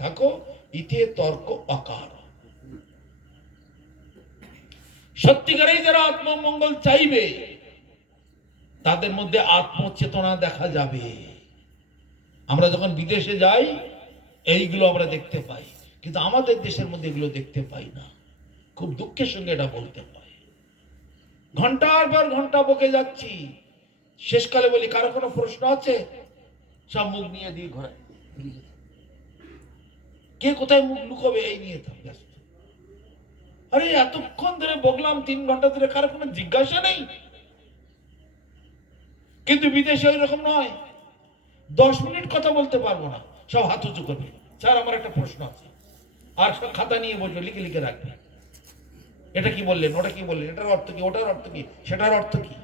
থাকো, ইতে তর্ক অকার। সত্যিকারেই যারা আত্মমঙ্গল চাইবে তাদের মধ্যে আত্মচেতনা দেখা যাবে। আমরা যখন বিদেশে যাই এইগুলো আমরা দেখতে পাই, কিন্তু আমাদের দেশের মধ্যে এগুলো দেখতে পাই না। খুব দুঃখের সঙ্গে এটা বলতে হয়। ঘন্টার পর ঘন্টা বকে যাচ্ছি, শেষকালে বলি কারো কোনো প্রশ্ন আছে? সব মুখ নিয়ে দিয়ে ঘোরায়, কে কোথায় মুখ লুকোবে এই নিয়ে ব্যস্ত। আরে এতক্ষণ ধরে বকলাম, 3 ঘন্টা ধরে, কারো কোনো জিজ্ঞাসা নেই। কিন্তু বিদেশে ওই রকম নয়, 10 মিনিট কথা বলতে পারবো না, সব হাত উঁচু করবে, স্যার আমার একটা প্রশ্ন আছে, আর সব খাতা নিয়ে বসবে, লিখে লিখে রাখবে। এটা কি বললেন, ওটা কি বললেন, এটার অর্থ কি, ওটার অর্থ কি, সেটার অর্থ কি।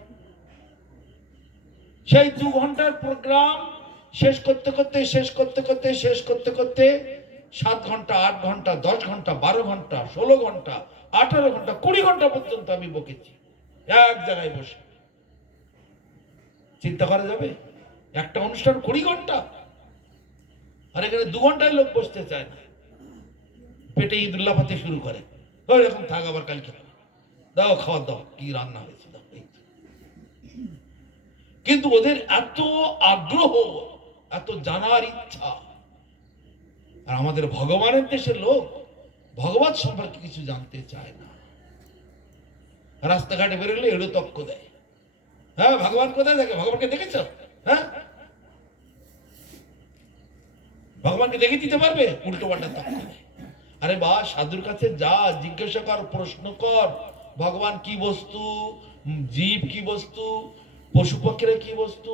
সেই 2 ঘন্টার প্রোগ্রাম শেষ করতে করতে 7 ঘন্টা, 8 ঘন্টা, 10 ঘন্টা, 12 ঘন্টা, 16 ঘন্টা, 18 ঘন্টা, 20 ঘন্টা পর্যন্ত আমি বকেছি এক জায়গায় বসে। চিন্তা করা যাবে একটা অনুষ্ঠান 20 ঘন্টা, আর এখানে 2 ঘন্টায় লোক বসতে চায় না, পেটে ঈদুল্লাহ পাতে শুরু করে, ওই রকম থাক, আবার কালকে দাও খাওয়া দাও, কি রান্না হয়েছে দাও। কিন্তু ওদের এত আগ্রহ, এত জানার ইচ্ছা। আর আমাদের ভগবানের দেশের লোক ভগবান সম্পর্কে কিছু জানতে চায় না। রাস্তাঘাটে বেরোলে এড়ো তক্ক দেয়, হ্যাঁ ভগবান কোথায় থাকে, ভগবানকে দেখেছ, হ্যাঁ ভগবানকে দেখে দিতে পারবে, উল্টো পাল্টা তক্ক দেয়। আরে বা সাধুর কাছে যা, জিজ্ঞাসা কর, প্রশ্ন কর, ভগবান কি বস্তু, জীব কি বস্তু, পশু পক্ষীরা কি বস্তু,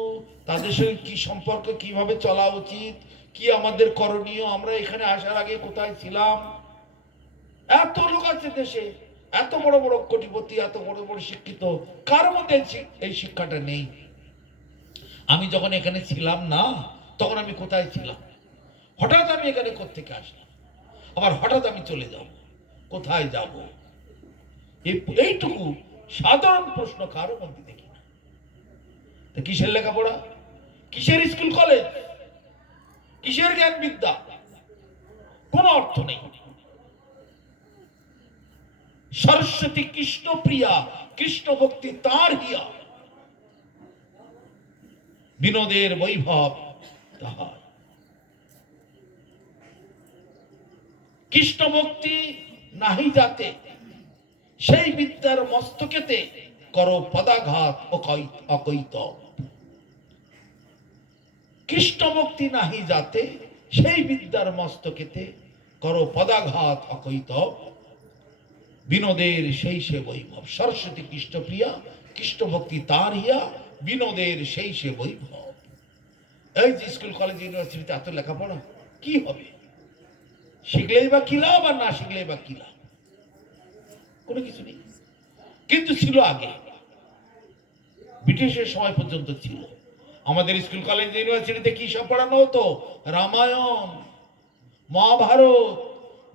তাদের সঙ্গে কি সম্পর্ক, কিভাবে চলা উচিত, কি আমাদের করণীয়, আমরা এখানে আসার আগে কোথায় ছিলাম। এত লোক আছে দেশে, এত বড় বড় কোটিপতি, এত বড় বড় শিক্ষিত, কার মধ্যে এই শিক্ষাটা নেই। আমি যখন এখানে ছিলাম না, তখন আমি কোথায় ছিলাম, হঠাৎ আমি এখানে কোত্থেকে আসলাম, আবার হঠাৎ আমি চলে যাব, কোথায় যাব, এইটুকু সাধারণ প্রশ্ন কারো মধ্যে দেখি না। কিসের লেখাপড়া, কিসের স্কুল কলেজ, কিসের জ্ঞান বিদ্যা, কোন অর্থ নেই। সরস্বতী কৃষ্ণ প্রিয়া, কৃষ্ণ ভক্তি তার হিয়া, বিনোদের বৈভব তাহার। কৃষ্ণ ভক্তি নাহি যাতে, সেই বিদ্যার মস্তকেতে করো পদাঘাত অকৈত। কৃষ্ণ ভক্তি নাহি যাতে, সেই বিদ্যার মস্তকেতে করো পদাঘাত অকৈত, বিনোদের সেই সে বৈভব। সরস্বতী কৃষ্ণ প্রিয়া, কৃষ্ণ ভক্তি তার হিয়া, বিনোদের সেই সে বৈভব। এই যে স্কুল কলেজ ইউনিভার্সিটিতে এত লেখাপড়া, কি হবে, শিখলেই বা কি লাভ, আর না শিখলেই বা কি লাভ, কোনো কিছু নেই। কিন্তু ছিল আগে, ব্রিটিশের সময় পর্যন্ত ছিল। আমাদের স্কুল কলেজ ইউনিভার্সিটিতে কি সব পড়ানো হতো, রামায়ণ, মহাভারত,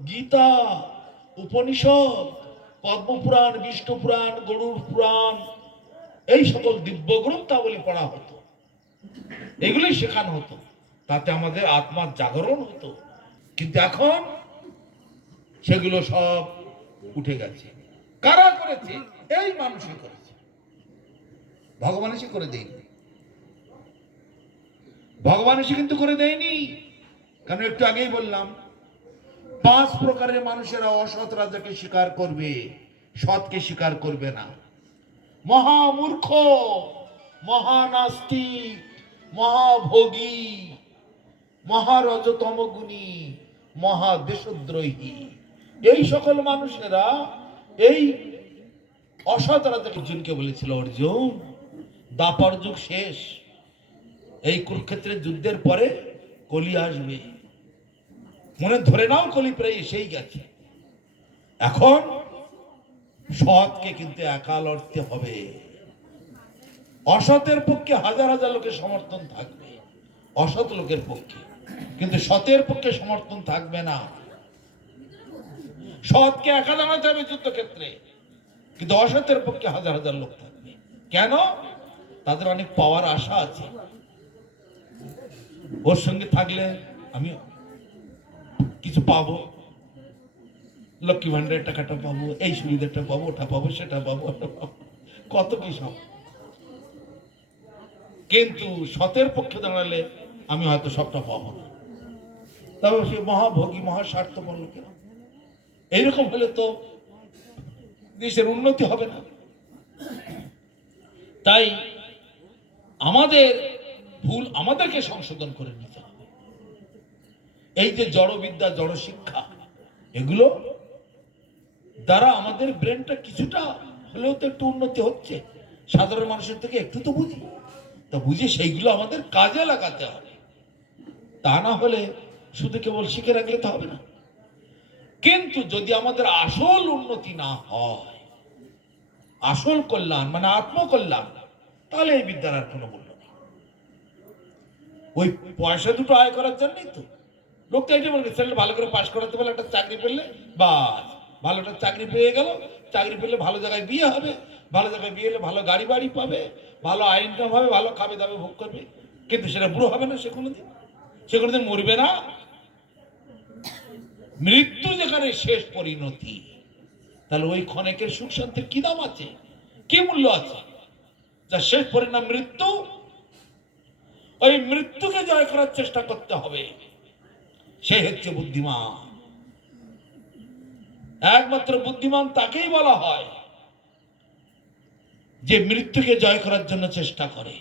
গীতা, উপনিষদ, পদ্মপুরাণ, বিষ্ণু পুরাণ, গরুড় পুরাণ, এই সকল দিব্য গ্রন্থাবলী পড়া হতো, এগুলোই শেখানো হতো, তাতে আমাদের আত্মার জাগরণ হতো। কিন্তু এখন সেগুলো সব উঠে গেছে। কারা করেছে? এই মানুষই করেছে, ভগবান এসে করে দেয়নি। ভগবান এসে কিন্তু করে দেয়নি, কারণ একটু আগেই বললাম 5 প্রকারের মানুষেরা অসৎ রাজাকে স্বীকার করবে, সৎকে স্বীকার করবে না। মহামূর্খ, মহানাস্তিক, মহাভোগী, মহারজতম গুণী, মহাদেশদ্রোহী, এই সকল মানুষেরা এই অসৎ রাজাকে, অর্জুনকে বলেছিল, অর্জুন দাপর যুগ শেষ, এই কুরুক্ষেত্রের যুদ্ধের পরে কলি আসবে, মনে ধরে নাও কলি প্রায় এসেই গেছে। এখন সৎকে কিন্তু একা লড়তে হবে। অসতের পক্ষে হাজার হাজার লোকের সমর্থন থাকবে, অসৎ লোকের পক্ষে, কিন্তু সতের পক্ষে সমর্থন থাকবে না। সৎকে একা দাঁড়াতে হবে যুদ্ধক্ষেত্রে, কিন্তু অসতের পক্ষে হাজার হাজার লোক থাকবে। কেন? তাদের অনেক পাওয়ার আশা আছে, ওর সঙ্গে থাকলে আমি কিছু পাবো, লক্ষ্মী ভান্ডারের টাকাটা পাবো, এই সুবিধাটা পাবো, ওটা পাবো, সেটা পাবো, ওটা পাবো, কত কি সব। কিন্তু সতের পক্ষে দাঁড়ালে আমি হয়তো সবটা পাবো না। তবে সে মহাভোগী মহাস্বার্থপর লোকেরা। এইরকম হলে তো দেশের উন্নতি হবে না। তাই আমাদের ভুল আমাদেরকে সংশোধন করে নিতে হবে। এই যে জড়বিদ্যা, জড় শিক্ষা, এগুলো দ্বারা আমাদের ব্রেনটা কিছুটা হলেও তো একটু উন্নতি হচ্ছে। সাধারণ মানুষের থেকে একটু তো বুঝি, তা বুঝে সেইগুলো আমাদের কাজে লাগাতে হবে। তা না হলে শুধু কেবল শিখে রাখলে তো হবে না। কিন্তু যদি আমাদের আসল উন্নতি না হয়, আসল কল্যাণ মানে আত্মকল্যাণ, তাহলে এই বিদ্যার আর কোনো মূল্য নেই। ওই পয়সা দুটো আয় করার জন্যই তো লোক তো এটা বলবে, ছেলে ভালো করে পাশ করাতে পারলে একটা চাকরি পেলে, বাস ভালো একটা চাকরি পেয়ে গেল। চাকরি পেলে ভালো জায়গায় বিয়ে হবে, ভালো জায়গায় বিয়ে হলে ভালো গাড়ি বাড়ি পাবে, ভালো ইনকাম হবে, ভালো খাবে দাবে ভোগ করবে। কিন্তু সেটা বুড়ো হবে না, সে কোনোদিন মরবে না। মৃত্যু যেখানে শেষ পরিণতি, তাহলে ওই ক্ষণেকের সুখ শান্তির কি দাম আছে, কি মূল্য আছে? যার শেষ পরিণাম মৃত্যু, ওই মৃত্যুকে জয় করার চেষ্টা করতে হবে। সে হচ্ছে বুদ্ধিমান। একমাত্র বুদ্ধিমান তাকেই বলা হয় যে মৃত্যুকে জয় করার জন্য চেষ্টা করে।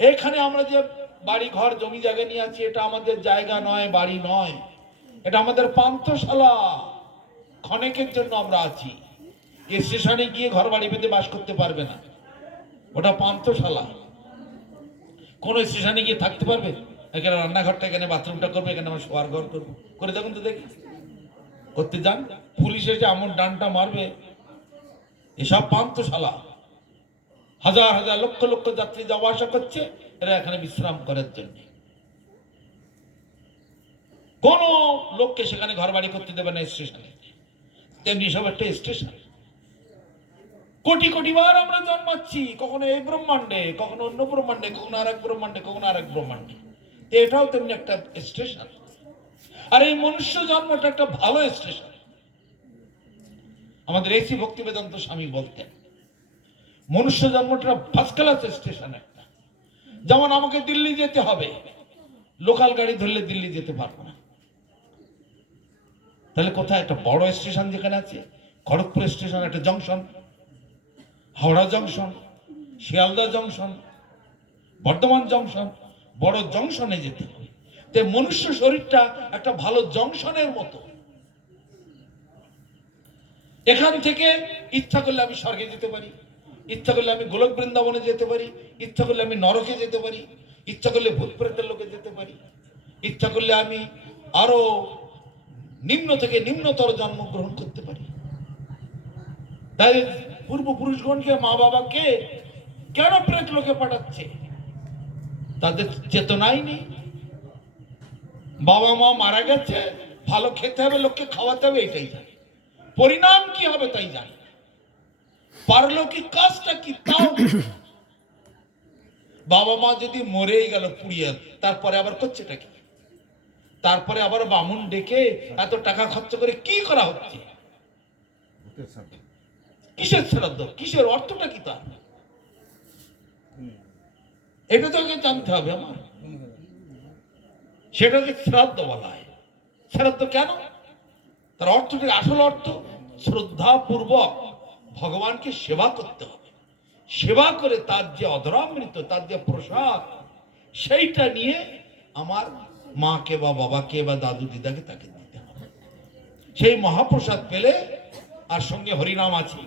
এখানে আমরা যে বাড়ি ঘর জমি জায়গা নিয়ে আছি, এটা আমাদের জায়গা নয়, বাড়ি নয়, এটা আমাদের পান্থশালা। ক্ষণেকের জন্য আমরা আছি। এই স্টেশনে গিয়ে ঘর বাড়ি পেতে বাস করতে পারবে না, ওটা পান্থশালা। কোন স্টেশনে গিয়ে থাকতে পারবে? এখানে রান্নাঘরটা, এখানে বাথরুমটা করবে, এখানে আমার শোয়ার ঘর করবো, করে দেখুন তো দেখি। করতে যান, পুলিশ এসে এমন ডানটা মারবে। এসব পান্থশালা। হাজার হাজার লক্ষ লক্ষ যাত্রী যাওয়া আসা করছে, এরা এখানে বিশ্রাম করার জন্য। কোন লোককে সেখানে ঘর বাড়ি করতে দেবে না স্টেশনে। তেমনি সব একটা স্টেশন। কোটি কোটি বার আমরা জন্মাচ্ছি, কখনো এই ব্রহ্মাণ্ডে, কখনো অন্য ব্রহ্মাণ্ডে, কখনো আর এক ব্রহ্মাণ্ডে, কখনো আর এক ব্রহ্মাণ্ডে। এটাও তেমনি একটা স্টেশন। আর এই মনুষ্য জন্মটা একটা ভালো স্টেশন। আমাদের এসি ভক্তি বেদান্ত স্বামী বলতেন, মনুষ্য জন্মটা ফার্স্ট ক্লাস স্টেশন একটা। যেমন আমাকে দিল্লি যেতে হবে, লোকাল গাড়ি ধরলে দিল্লি যেতে পারবো না। তাহলে কোথায় একটা বড় স্টেশন যেখানে আছে, খড়গপুর স্টেশন একটা junction, Howrah junction, Sealdah junction, Bardhaman junction, বড় জংশনে যেতে হবে। তো মনুষ্য শরীরটা একটা ভালো জংশনের মতো। এখান থেকে ইচ্ছা করলে আমি স্বর্গে যেতে পারি, ইচ্ছা করলে আমি গোলক বৃন্দাবনে যেতে পারি, ইচ্ছা করলে আমি নরকে যেতে পারি, ইচ্ছা করলে ভূত প্রেতের লোকে যেতে পারি, ইচ্ছা করলে আমি আরো নিম্ন থেকে নিম্নতর জন্মগ্রহণ করতে পারি। তাই পূর্বপুরুষগণকে, মা বাবাকে কেন প্রেত লোকে পাঠাচ্ছে? তাদের চেতনাই নেই। বাবা মা মারা গেছে, ভালো খেতে হবে, লোককে খাওয়াতে হবে, এটাই জানে। পরিণাম কি হবে তাই জানে। পারলৌকিক কাজটা কি তাও। বাবা মা যদি মরেই গেল পুড়িয়ে, তারপরে আবার করছেটা কি? তারপরে আবার বামুন ডেকে এত টাকা খরচ করে কি করা হচ্ছে? কিসের শ্রাদ্ধ, কিসের অর্থটা কি তার? এটা তো আগে জানতে হবে আমার। সেটাকে শ্রাদ্ধ বলা হয়। শ্রাদ্ধ কেন? তার অর্থটি, আসল অর্থ শ্রদ্ধা পূর্বক ভগবানকে সেবা করতে হবে। সেবা করে তার যে অধরামৃত, তার যে প্রসাদ, সেইটা নিয়ে আমার মাকে বা বাবাকে বা দাদু দিদাকে তাকে দিতে হবে। সেই মহাপ্রসাদ পেলে আর সঙ্গে হরিনাম আছে,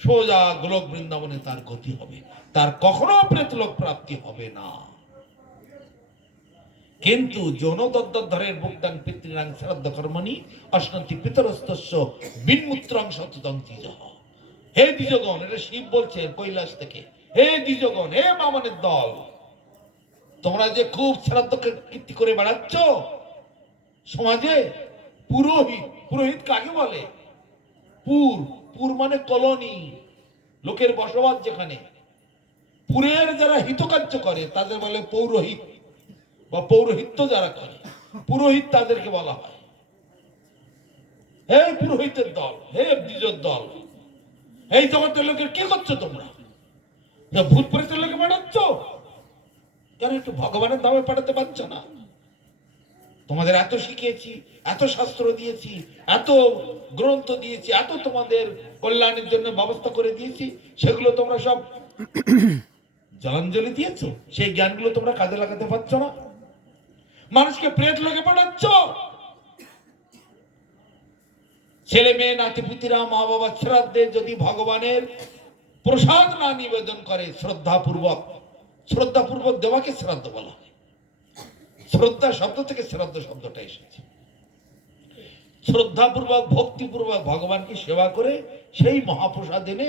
সোজা গোলক বৃন্দাবনে তার গতি হবে, তার কখনো প্রেতলোক প্রাপ্তি হবে না। কিন্তু যৌনদদ্দরের ভুক্তাং পিতৃণাং শ্রাদ্ধ কর্মণি অশ্নন্তি পিতরস্তস্য বিন্মূত্রাং সততং দ্বিজঃ। হে দ্বিজগণ, এটা শিব বলছেন কৈলাস থেকে, হে দ্বিজগণ, হে বামনের দল, তোমরা যে খুব শ্রাদ্ধ কীর্তি করে বেড়াচ্ছ সমাজে। পুরোহিত, পুরোহিত কাকে বলে? পুর, পুর মানে কলোনি, লোকের বসবাস যেখানে। পুরের যারা হিতকার্য করে তাদের বলে পৌরোহিত। বা পৌরোহিত্য যারা করে, পুরোহিত তাদেরকে বলা হয়। হে পুরোহিতের দল, হে দ্বিজোর দল, এই জগতের লোকের কি করছো তোমরা? ভূত প্রেতের লোকে পাঠাচ্ছ কেন? একটু ভগবানের দামে পাঠাতে পারছো না? তোমাদের এত শিখিয়েছি, এত শাস্ত্র দিয়েছি, এত গ্রন্থ দিয়েছি, এত তোমাদের কল্যাণের জন্য ব্যবস্থা করে দিয়েছি, সেগুলো তোমরা সব জলাঞ্জলি দিয়েছো। সেই জ্ঞানগুলো তোমরা কাজে লাগাতে পারছো না। মানুষকে প্রেত লোকে পাঠাচ্ছ। ছেলে মেয়ে নাতিপুতিরা মা বাবা শ্রাদ্ধে যদি ভগবানের প্রসাদ না নিবেদন করে শ্রদ্ধাপূর্বক দেওয়াকে শ্রাদ্ধ বলা হয়। শ্রদ্ধা শব্দ থেকে শ্রাদ্ধ শব্দটা এসেছে। শ্রদ্ধাপূর্বক ভক্তিপূর্বক ভগবানকে সেবা করে সেই মহাপ্রসাদ এনে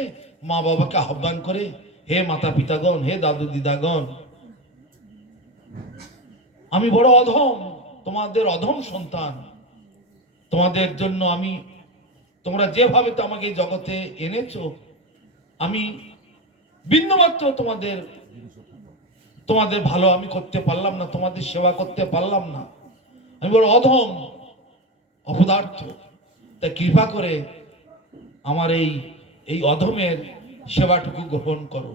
মা বাবাকে আহ্বান করে, হে মাতা পিতাগণ, হে দাদু দিদাগণ, আমি বড় অধম, তোমাদের অধম সন্তান, তোমাদের জন্য আমি, তোমরা যেভাবে তো আমাকে জগতে এনেছো, আমি বিন্দুমাত্র তোমাদের ভালো আমি করতে পারলাম না, তোমাদের সেবা করতে পারলাম না, আমি বড় অধম অপদার্থ। তা কৃপা করে আমার এই অধমের সেবাটুকু গ্রহণ করো।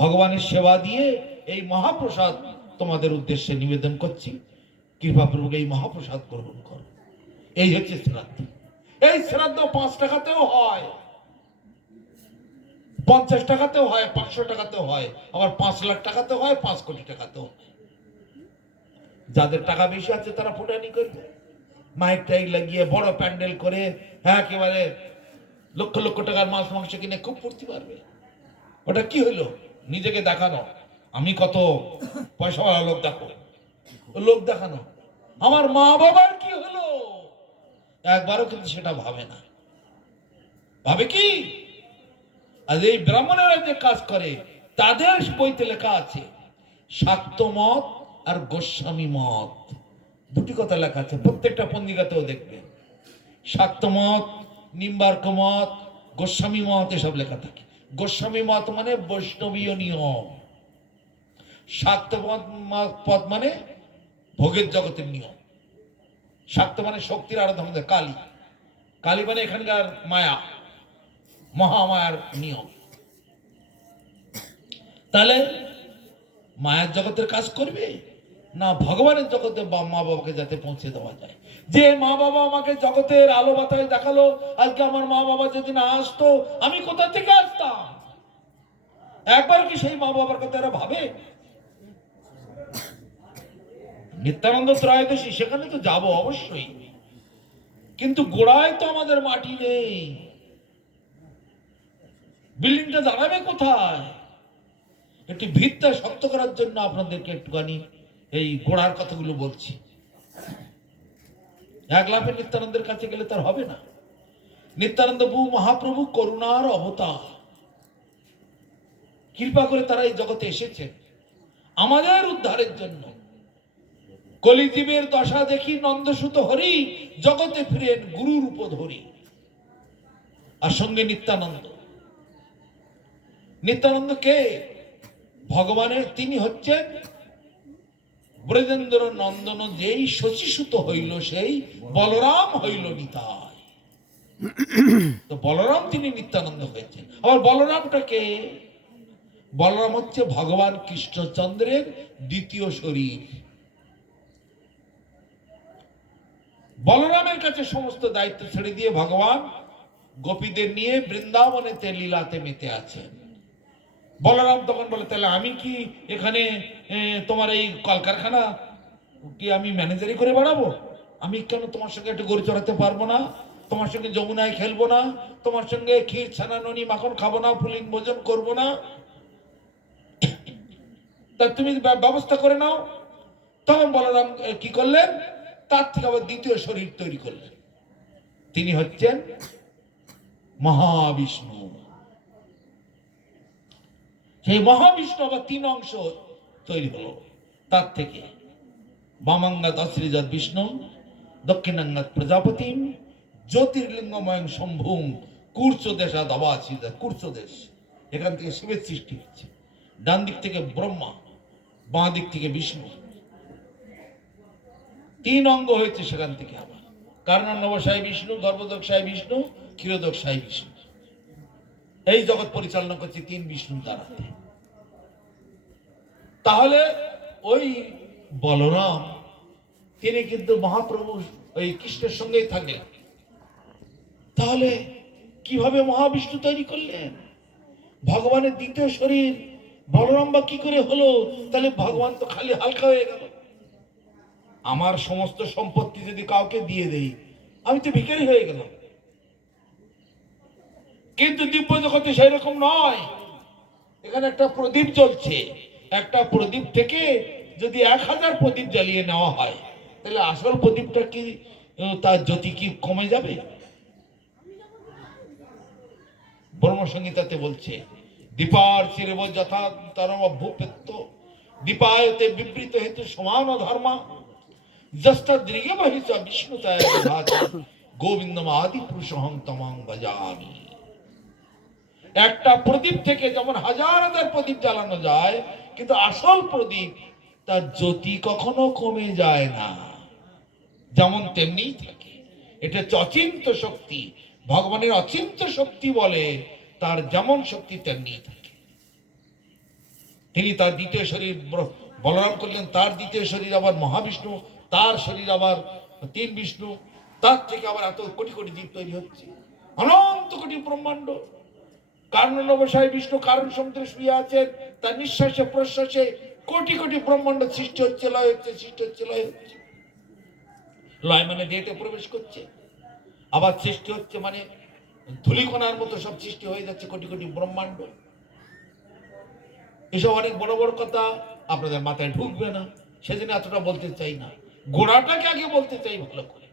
ভগবানের সেবা দিয়ে এই মহাপ্রসাদ তোমাদের উদ্দেশ্যে নিবেদন করছি, কৃপাপূর্বক এই মহাপ্রসাদ গ্রহণ করো। এই হচ্ছে শ্রাদ্ধ। এই শ্রাদ্ধ 5 টাকাতেও হয়, 50 টাকাতেও হয়, 500 টাকাতেও হয়, আবার 5 লাখ টাকাতেও হয়, 5 কোটি টাকাতেও হয়। যাদের টাকা বেশি আছে তারা ফুটানি করবে, মাইক টাইক লাগিয়ে বড় প্যান্ডেল করে, হ্যাঁ একেবারে লক্ষ লক্ষ টাকার মাছ মাংস কিনে খুব ফুর্তি পারবে। ওটা কি হইলো? নিজেকে দেখানো, আমি কত পয়সাওয়ালা লোক, দেখো লোক দেখানো। আমার মা বাবার কি হলো? একবারও কিন্তু সেটা ভাবে না। ভাবে কি? আর এই ব্রাহ্মণেরা যে কাজ করে, তাদের বইতে লেখা আছে শাক্ত মত আর গোস্বামী মত, দুটি কথা লেখা আছে, প্রত্যেকটা পঞ্জিকাতেও দেখবেন। শাক্ত মত, নিম্বার্ক মত, গোস্বামী মত এসব লেখা থাকে। গোস্বামী মত মানে বৈষ্ণবীয় নিয়ম, শাক্ত পথ মানে ভোগের জগতের নিয়ম। শাক্ত মানে শক্তির আরাধনা, কালী, কালী মানে এখানকার মায়া, মহামায়ার নিয়ম। তাহলে মায়ের জগতের কাজ করবে না ভগবানের জগতে মা বাবাকে যাতে পৌঁছে দেওয়া যায়। যে মা বাবা আমাকে জগতের আলো বাতায় দেখালো, আজকে আমার মা বাবা যদি না আসতো আমি কোথা থেকে আসতাম? একবার কি সেই মা বাবার কথা এরা ভাবে? নিত্যানন্দ ত্রয়োদশী সেখানে তো যাব অবশ্যই, কিন্তু গোড়ায় তো আমাদের মাটি নেই, বিল্ডিংটা দাঁড়াবে কোথায়? একটি ভিতটা শক্ত করার জন্য আপনাদেরকে একটুখানি এই গোড়ার কথাগুলো বলছি। এক লাফে নিত্যানন্দের কাছে গেলে তার হবে না। নিত্যানন্দ বহু মহাপ্রভু করুণার অবতার, কৃপা করে তারা এই জগতে এসেছে আমাদের উদ্ধারের জন্য। কলিজীবের দশা দেখি নন্দসুত হরি, জগতে ফিরেন গুরুর উপধরি। আর সঙ্গে নিত্যানন্দ। নিত্যানন্দ কে? ভগবানের, তিনি হচ্ছেন ব্রজেন্দ্র নন্দন, যেই শশীসুত হইল সেই বলরাম হইল নিতাই। তো বলরাম তিনি নিত্যানন্দ হয়েছেন। আবার বলরামটা কে? বলরাম হচ্ছে ভগবান কৃষ্ণচন্দ্রের দ্বিতীয় শরীর। বলরামের কাছে সমস্ত দায়িত্ব ছেড়ে দিয়ে ভগবান গোপীদের নিয়ে বৃন্দাবনেতে লীলাতে মেতে আছেন। বলরাম তখন বলে, তাহলে আমি কি এখানে তোমার এই কলকারখানা কি আমি ম্যানেজারি করে বেড়াবো? আমি কেন তোমার সঙ্গে একটু গরু চড়াতে পারবো না? তোমার সঙ্গে যমুনায় খেলবো না? তোমার সঙ্গে ক্ষীর ছানা ননি মাখন খাবো না? পুলিন ভোজন করবো না? তা তুমি ব্যবস্থা করে নাও। তখন বলরাম কি করলেন? তার থেকে আবার দ্বিতীয় শরীর তৈরি করলেন। তিনি হচ্ছেন মহাবিষ্ণু। সেই মহাবিষ্ণু আবার 3 অংশ তৈরি হলো তার থেকে। বামাঙ্গাত অশ্রীজাত বিষ্ণু, দক্ষিণাঙ্গাত প্রজাপতি, জ্যোতির্লিঙ্গময় শম্ভুং কুর্চ দেশাদ অবাচিদা। কুর্চ দেশ, এখান থেকে শিবের সৃষ্টি হচ্ছে। ডান দিক থেকে ব্রহ্মা, বাঁ দিক থেকে বিষ্ণু। তিন অঙ্গ হয়েছে সেখান থেকে আবার কারণান্নবসায় বিষ্ণু, গর্ভদক্ষায় বিষ্ণু, ক্ষীরোদক্ষায় বিষ্ণু। এই জগৎ পরিচালনা করছে তিন বিষ্ণুর দ্বারাতে। তাহলে ওই বলরাম তিনি কিন্তু মহাপ্রভু ওই কৃষ্ণের সঙ্গেই থাকলেন। তাহলে কিভাবে মহাবিষ্ণু তৈরি করলেন? ভগবানের দ্বিতীয় শরীর বলরাম বা কি করে হলো? তাহলে ভগবান তো খালি হালকা হয়ে গেল। আমার সমস্ত সম্পত্তি যদি কাউকে দিয়ে দেই, আমি তো ভিখারি হয়ে গেলাম। কিন্তু দিব্য জগতে সেই রকম নয়। এখানে একটা প্রদীপ জ্বলছে, একটা প্রদীপ থেকে যদি 1000 প্রদীপ জ্বালিয়ে নেওয়া হয়, তাহলে আসল প্রদীপটা কি তার জ্যোতি কি কমে যাবে? ব্রহ্মসংহিতাতে বলছে দীপার চিরেব যথান্তরম অভ্যুপেত্য দীপায়তে বিবৃত হেতু সমান ধর্মা যস্তা দৃগে বহিষ বিষ্ণুতায় গোবিন্দম আদি পুরুষহং তমং ভজামি। একটা প্রদীপ থেকে যেমন 1000 প্রদীপ জ্বালানো যায়, কিন্তু আসল প্রদীপ তার জ্যোতি কখনো কমে যায় না, যেমন তেমনি থাকে। এটা অচিন্ত শক্তি, ভগবানের অচিন্ত শক্তি বলে, তার যেমন শক্তি তেমনি থাকে। তিনি তার দ্বিতীয় শরীর বলরাম করলেন, তার দ্বিতীয় শরীর আবার মহাবিষ্ণু, তার শরীর আবার তিন বিষ্ণু, তার থেকে আবার এত কোটি কোটি জীব তৈরি হচ্ছে, অনন্ত কোটি ব্রহ্মাণ্ড। কারণান্নবসায় বিষ্ণু কারণ সমুদ্রে শুয়ে আছেন, তার নিঃশ্বাসে প্রশ্বাসে কোটি কোটি ব্রহ্মাণ্ড সৃষ্টি হচ্ছে, লয় হচ্ছে, সৃষ্টি হচ্ছে, লয় হচ্ছে। লয় মানে দেহতে প্রবেশ করছে, আবার সৃষ্টি হচ্ছে মানে ধূলিকণার মতো সব সৃষ্টি হয়ে যাচ্ছে, কোটি কোটি ব্রহ্মাণ্ড। এসব অনেক বড় বড় কথা আপনাদের মাথায় ঢুকবে না, সেদিন এতটা বলতে চাই না। গোড়াটাকে আগে বলতে চাই ভালো করে।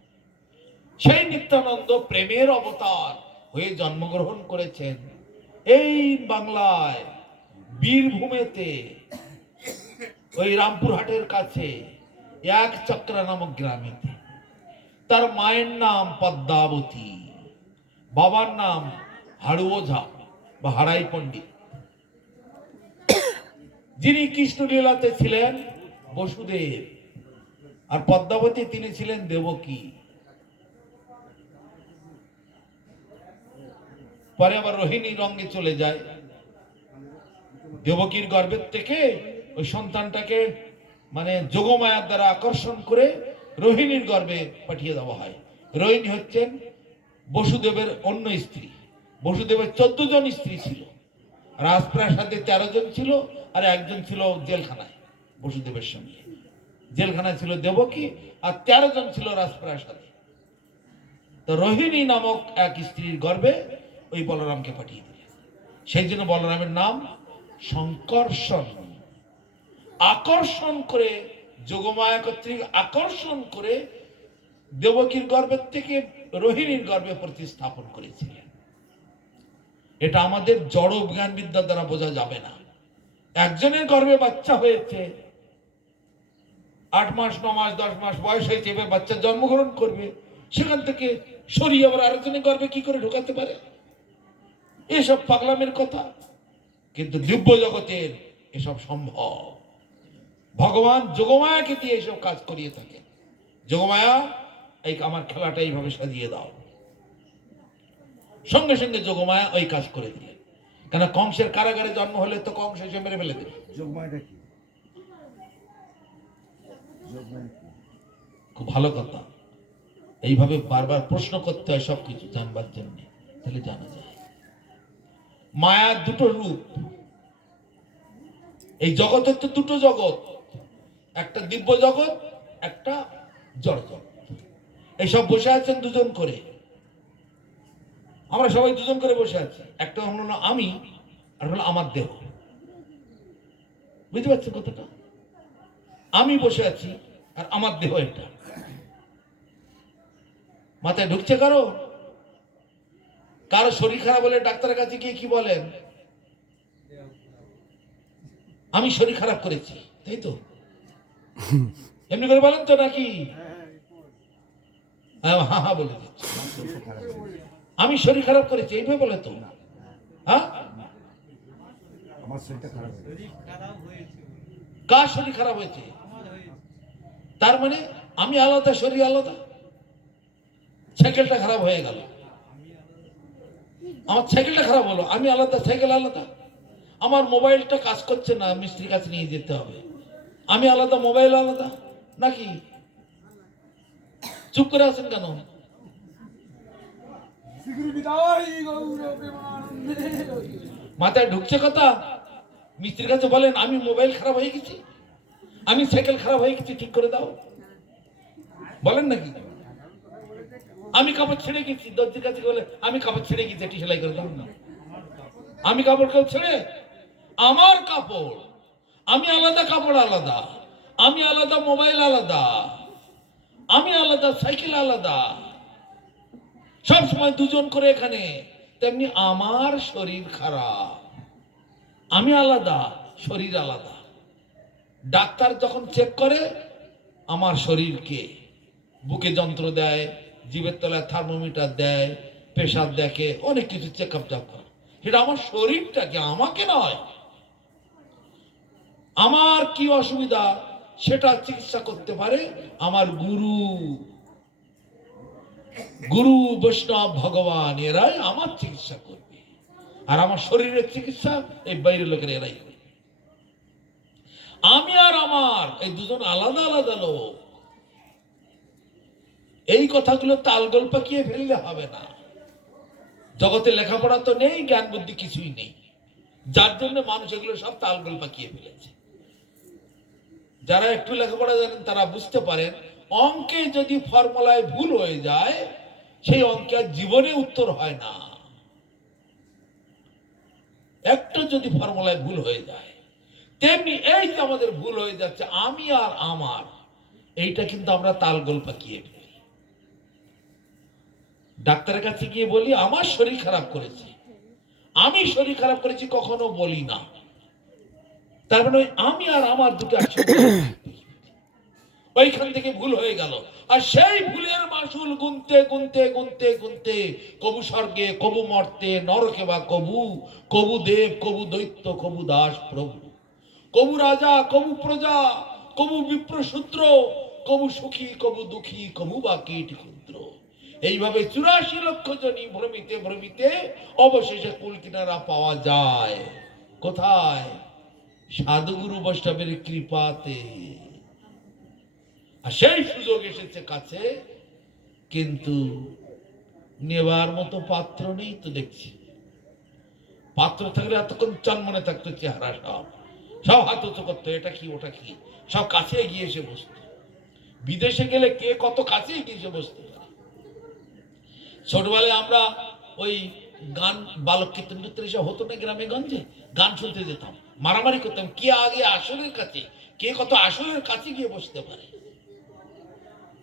সেই নিত্যানন্দ প্রেমের অবতার হয়ে জন্মগ্রহণ করেছেন এই বাংলায়, বীরভূমেতে, ওই রামপুরহাটের কাছে এক চক্রা নামক গ্রামেতে। তার মায়ের নাম পদ্মাবতী, বাবার নাম হাড়ু ওঝা বা হাড়াই পণ্ডিত। যিনি কৃষ্ণলীলাতে ছিলেন বসুদেব, আর পদ্মাবতী তিনি ছিলেন দেবকী। পরে আবার রোহিণী রঙে চলে যায়। দেবকীর গর্ভের থেকে ওই সন্তানটাকে মানে যোগমায়ার দ্বারা আকর্ষণ করে রোহিণীর গর্ভে পাঠিয়ে দেওয়া হয়। রোহিণী হচ্ছেন বসুদেবের অন্য স্ত্রী। বসুদেবের 14 জন স্ত্রী ছিল, রাজপ্রাসাদে 13 জন ছিল, আর একজন ছিল জেলখানায় বসুদেবের সঙ্গে। জেলখানায় ছিল দেবকী, আর 13 জন ছিল রাজপ্রাসাদে। তো রোহিণী নামক এক স্ত্রীর গর্ভে ওই বলরামকে পাঠিয়ে দিলেন। সেই জন্য বলরামের নাম শঙ্কর্ষণ। আকর্ষণ করে, যোগমায়া কর্তৃক আকর্ষণ করে দেবকীর গর্ভের থেকে রোহিণীর গর্ভে প্রতিস্থাপন করেছিলেন। এটা আমাদের জড় জ্ঞান বিদ্যার দ্বারা বোঝা যাবে না। একজনের গর্ভে বাচ্চা হয়েছে, 8 মাস 9 মাস 10 মাস বয়স হয়েছে, এবার বাচ্চা জন্মগ্রহণ করবে, সেখান থেকে সরিয়ে আবার আরেকজনের গর্ভে কি করে ঢোকাতে পারে? এসব পাগলামের কথা। কিন্তু দিব্য জগতের এসব সম্ভব। ভগবান যোগমায়াকে দিয়ে এসব কাজ করিয়ে থাকে। যোগমায়া, এই আমার খেলাটা এইভাবে সাজিয়ে দাও। সঙ্গে সঙ্গে যোগমায়া ওই কাজ করে দিলেন। কেন, কংসের কারাগারে জন্ম হলে তো কংস এসে মেরে ফেলে দেবে। যোগমায়াটা কি? খুব ভালো কথা, এইভাবে বারবার প্রশ্ন করতে হয় সবকিছু জানবার জন্য, তাহলে জানা যায়। মায়ার দুটো রূপ। এই জগতের তো দুটো জগৎ, একটা দিব্য জগৎ, একটা জড় জগৎ। এইসব বসে আছেন দুজন করে, আমরা সবাই দুজন করে বসে আছি। একটা হলো না আমি, আর হলো আমার দেহ। বুঝতে পারছেন কথাটা? আমি বসে আছি আর আমার দেহ এটা। মাথায় ঢুকছে কারো? কারো শরীর খারাপ হলে ডাক্তারের কাছে গিয়ে কি বলেন? আমি শরীর খারাপ করেছি, তাই তো? এমনি করে বলেন তো নাকি? হ্যাঁ হ্যাঁ বলে দিচ্ছি, আমি শরীর খারাপ করেছি, এইভাবে বলে তো? হ্যাঁ, আমার শরীরটা খারাপ হয়েছে। কার শরীর খারাপ হয়েছে? তার মানে আমি আলাদা, শরীর আলাদা। সাইকেলটা খারাপ হয়ে গেল, আমার সাইকেলটা খারাপ হলো, আমি আলাদা, সাইকেল আলাদা। আমার মোবাইলটা কাজ করছে না, মিস্ত্রির কাছে নিয়ে যেতে হবে, আমি আলাদা, মোবাইল আলাদা নাকি? চুপ করে আছেন কেন? মাথায় ঢুকছে কথা? মিস্ত্রির কাছে বলেন আমি মোবাইল খারাপ হয়ে গেছি, আমি সাইকেল খারাপ হয়ে গেছি, ঠিক করে দাও, বলেন নাকি? আমি কাপড় ছেড়ে গেছি, দর্জির কাছে বলে আমি কাপড় ছেড়ে গেছি, এটি সেলাই করে দাও না। আমি কাপড় কেউ ছেড়ে? আমার কাপড়, আমি আলাদা, কাপড় আলাদা, আমি আলাদা, মোবাইল আলাদা, আমি আলাদা, সাইকেল আলাদা, সব সময় দুজন করে এখানে। তেমনি আমার শরীর খারাপ, আমি আলাদা, শরীর আলাদা। ডাক্তার যখন চেক করে আমার শরীরকে, বুকে যন্ত্র দেয়, জিভের তলায় থার্মোমিটার দেয়, প্রেশার দেখে, অনেক কিছু চেক আপ করে। সেটা আমার শরীরটাকে, আমাকে নয়। আমার কি অসুবিধা সেটা চিকিৎসা করতে পারে আমার গুরু, গুরু বৈষ্ণব ভগবান, এরাই আমার চিকিৎসা করবে। আর আমার শরীরের চিকিৎসা এই বাইরের লোকের এরাই করবে। আমি আর আমার এই দুজন আলাদা আলাদা লোক। এই কথাগুলো তালগোল পাকিয়ে ফেললে হবে না। জগতে লেখাপড়া তো নেই, জ্ঞান বুদ্ধি কিছুই নেই, যার জন্য মানুষ এগুলো সব তালগোল পাকিয়ে ফেলেছে। যারা একটু লেখাপড়া জানেন তারা বুঝতে পারেন, অঙ্কে যদি ফর্মুলায় ভুল হয়ে যায়, সেই অঙ্কে আর জীবনে উত্তর হয় না। একটু যদি ফর্মুলায় ভুল হয়ে যায়, তেমনি এই যে আমাদের ভুল হয়ে যাচ্ছে আমি আর আমার, এইটা কিন্তু আমরা তালগোল পাকিয়ে ফেলি। ডাক্তারের কাছে গিয়ে বলি আমার শরীর খারাপ করেছে, আমি শরীর খারাপ করেছি কখনো বলি না। তার মানে আমি আর আমার দুটো একসঙ্গে, ওইখান থেকে ভুল হয়ে গেল। আর সেই ভুলের মাসুল গুনতে গুনতে গুনতে গুনতে কবু স্বর্গে, কবু মর্তে, নরকে বা কবু, কবু দেব, কবু দৈত্য, কবু দাস প্রভু, কবু রাজা, কবু প্রজা, কবু বিপ্রশূদ্র, কবু সুখী, কবু দুঃখী, কবু বা কীট ক্ষুদ্র। এইভাবে 84 লক্ষ জনই ভ্রমিতে ভ্রমিতে অবশেষে কুল কিনারা পাওয়া যায় কোথায়? সাধুগুরু বৈষ্ণবের কৃপাতে। আর সেই সুযোগ এসেছে কাছে, কিন্তু নেবার মতো পাত্র নেই তো দেখছি। পাত্র থাকলে এতক্ষণ চনমনে থাকতো, চেহারা সব সব হাত উঁচু করতো, এটা কি ওটা কি, সব কাছে এগিয়ে এসে বসতো। বিদেশে গেলে কে কত কাছে এগিয়ে এসে বসতে পারে। ছোটবেলায় আমরা ওই গান, বালক কীর্তন টীর্তন এসব হতো না গ্রামে গঞ্জে, গান শুনতে যেতাম, মারামারি করতাম, কে আগে আসলের কাছে, কে কত আসলের কাছে গিয়ে বসতে পারে।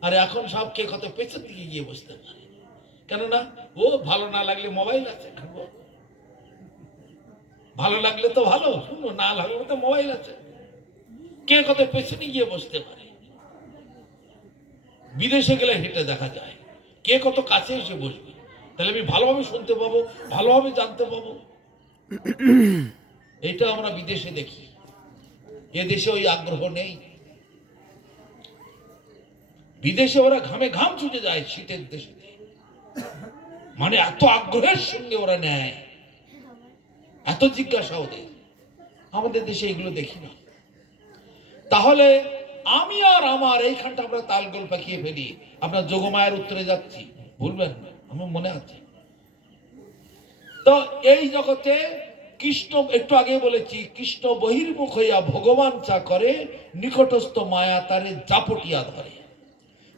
আর এখন সব কে কত পেছন দিকে গিয়ে বসতে পারে। কেননা ও ভালো না লাগলে মোবাইল আছে, ভালো লাগলে তো ভালো শুনো, না লাগলে তো মোবাইল আছে, কে কত পেছনে গিয়ে বসতে পারে। বিদেশে গেলে হেঁটে দেখা যায় কে কত কাছে এসে বসবে, তাহলে আমি ভালোভাবে শুনতে পাবো, ভালোভাবে জানতে পাবো। এটা আমরা বিদেশে দেখি, এ দেশে ওই আগ্রহ নেই। বিদেশে ওরা ঘামে ঘাম ছুটে যায় শীতের দেশে, মানে এত আগ্রহের সঙ্গে ওরা নেয়, এত জিজ্ঞাসা ওদের। আমাদের দেশে এগুলো দেখি না। তাহলে আমি আর আমার এইখানটা আমরা তালগোল পাকিয়ে ফেলি। আপনার যোগমায়ার উত্তরে যাচ্ছি, ভুলবেন না, আমার মনে আছে তো। এই জগতে কৃষ্ণ, একটু আগে বলেছি, কৃষ্ণ বহির্মুখ হইয়া ভগবান চা করে, নিকটস্থ মায়া তারে জাপটিয়া ধরে।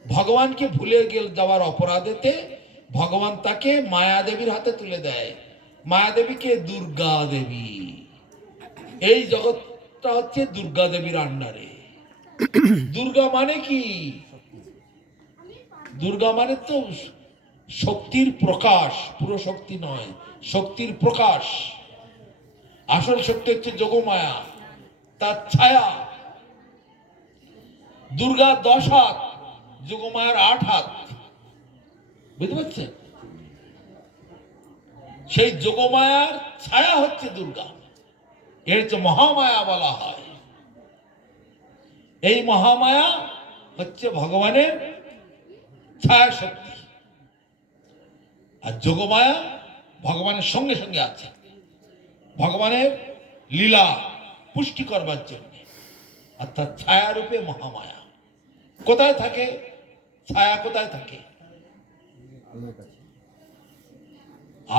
ভগবানকে ভুলে গেল যাওয়ার অপরাধেতে ভগবান তাকে মায়া দেবীর হাতে তুলে দেয়। মায়া দেবীকে দুর্গা দেবী। এই জগৎটা হচ্ছে দুর্গা দেবীর আন্ডারে। দুর্গা মানে কি? দুর্গা মানে তো শক্তির প্রকাশ, পুরো শক্তি নয়, শক্তির প্রকাশ। আসল শক্তি হচ্ছে যোগমায়া, তার ছায়া। দুর্গা 10 হাত, যোগমায়ার 8 হাত, বুঝতে পারছেন? সেই যোগমায়ার ছায়া হচ্ছে দুর্গা, এর হচ্ছে মহামায়া বলা হয়। এই মহামায়া হচ্ছে ভগবানের ছায়া শক্তি, আর যোগমায়া ভগবানের সঙ্গে সঙ্গে আছে, ভগবানের লীলা পুষ্টি করবার জন্য, অর্থাৎ ছায়া রূপে মহামায়া। কোথায় থাকে ছায়া? কোথায় থাকে? আলোর কাছে,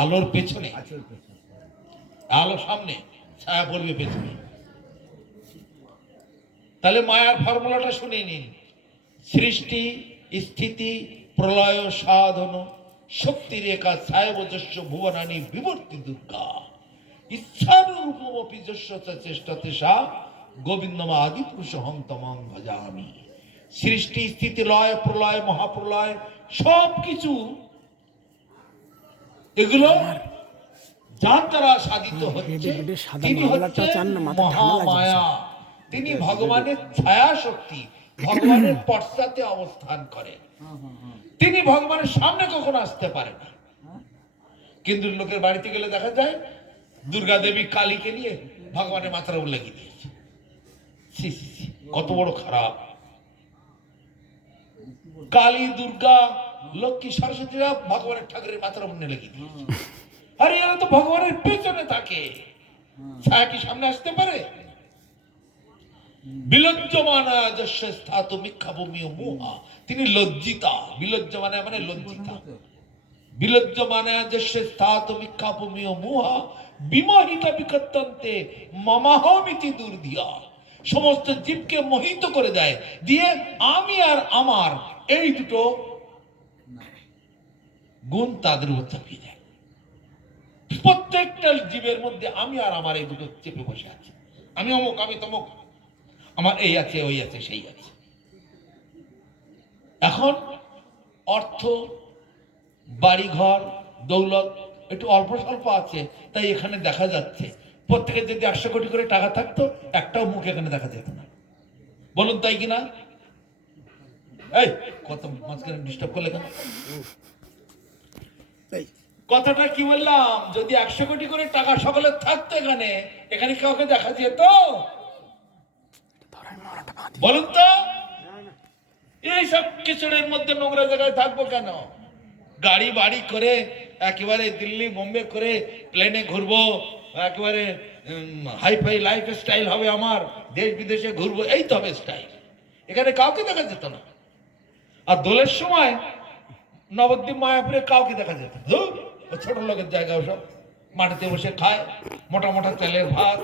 আলোর পেছনে। আচল পেছনে। আলো সামনে, ছায়া পড়বে পেছনে। তাহলে মায়ার ফর্মুলাটা শুনে নিন। সৃষ্টি স্থিতি প্রলয় সাধন শক্তি রেখা ছায়বজস্য ভুবনানি বিবর্তি দুর্গা ইচ্ছানুরূপমপি যস্য চেষ্টতে সা গোবিন্দম আদি পুরুষ হং তমং ভজামি। সৃষ্টি স্থিতি লয় প্রলয় মহাপ্রলয় সবকিছু এগুলো যার দ্বারা সাধিত হচ্ছে তিনি হচ্ছেন মহামায়া। তিনি ভগবানের ছায়া শক্তি, ভগবানের পশ্চাতে অবস্থান করেন। তিনি ভগবানের সামনে কখনো আসতে পারে না। কিন্তু লোকের বাড়িতে গেলে দেখা যায় দুর্গা দেবী কালীকে নিয়ে ভগবানের মাথার উপর লাগিয়ে দিয়েছে। ছি, ছি, ছি, কত বড় খারাপ! কালী দুর্গা লক্ষ্মী সরস্বতীরা ভগবানের ঠাকুরের মাথার উপর নিয়ে লাগিয়ে দিয়েছে। আরে এরা তো ভগবানের পেছনে থাকে, ছায়া কি সামনে আসতে পারে? বিলজ্জমানা যস্য স্থাতু মিক্ষাভূমিও মোহা। তিনি লজ্জিতা। বিলজ্জমানা মানে লজ্জিতা। বিলজ্জমানা যস্য স্থাতু মিক্ষাভূমিও মোহা বিমোহিতা বিকত্যন্তে মমাহমিতি দুর্ধিয়া। সমস্ত জীবকে মোহিত করে দেয়, দিয়ে আমি আর আমার এই দুটো গুণ তাদের উপর চাপিয়ে দেয়। প্রত্যেকটা জীবের মধ্যে আমি আর আমার এই দুটো চেপে বসে আছে। আমি অমুক, আমি তমুক, আমার এই আছে, ওই আছে, সেই আছে। এখন অর্থ, বাড়িঘর, দৌলত একটু অল্প স্বল্প আছে, তাই এখানে দেখা যাচ্ছে। প্রত্যেকের যদি 100 কোটি করে টাকা থাকতো, একটাও মুখ এখানে দেখা যেত না। বলুন তাই কিনা? এই কত মাঝখানে ডিস্টার্ব করলে কেন? কথাটা কি বললাম? যদি 100 কোটি করে টাকা সকলের থাকতো এখানে, এখানে কাউকে দেখা যেত? বলুন তো। এইসব কিচড়ের মধ্যে নোংরা জায়গায় থাকবো কেন? গাড়ি বাড়ি করে একেবারে দিল্লি বোম্বে করে প্লেনে ঘুরবো, একেবারে হাইফাই লাইফ স্টাইল হবে আমার, দেশ বিদেশে ঘুরবো, এই তো হবে স্টাইল। এখানে কাউকে দেখা যেত না। আর দোলের সময় নবদ্বীপ মায়াপুরে কাউকে দেখা যেত, ছোট লোকের জায়গা, সব মাটিতে বসে খায়, মোটা মোটা তেলের ভাত,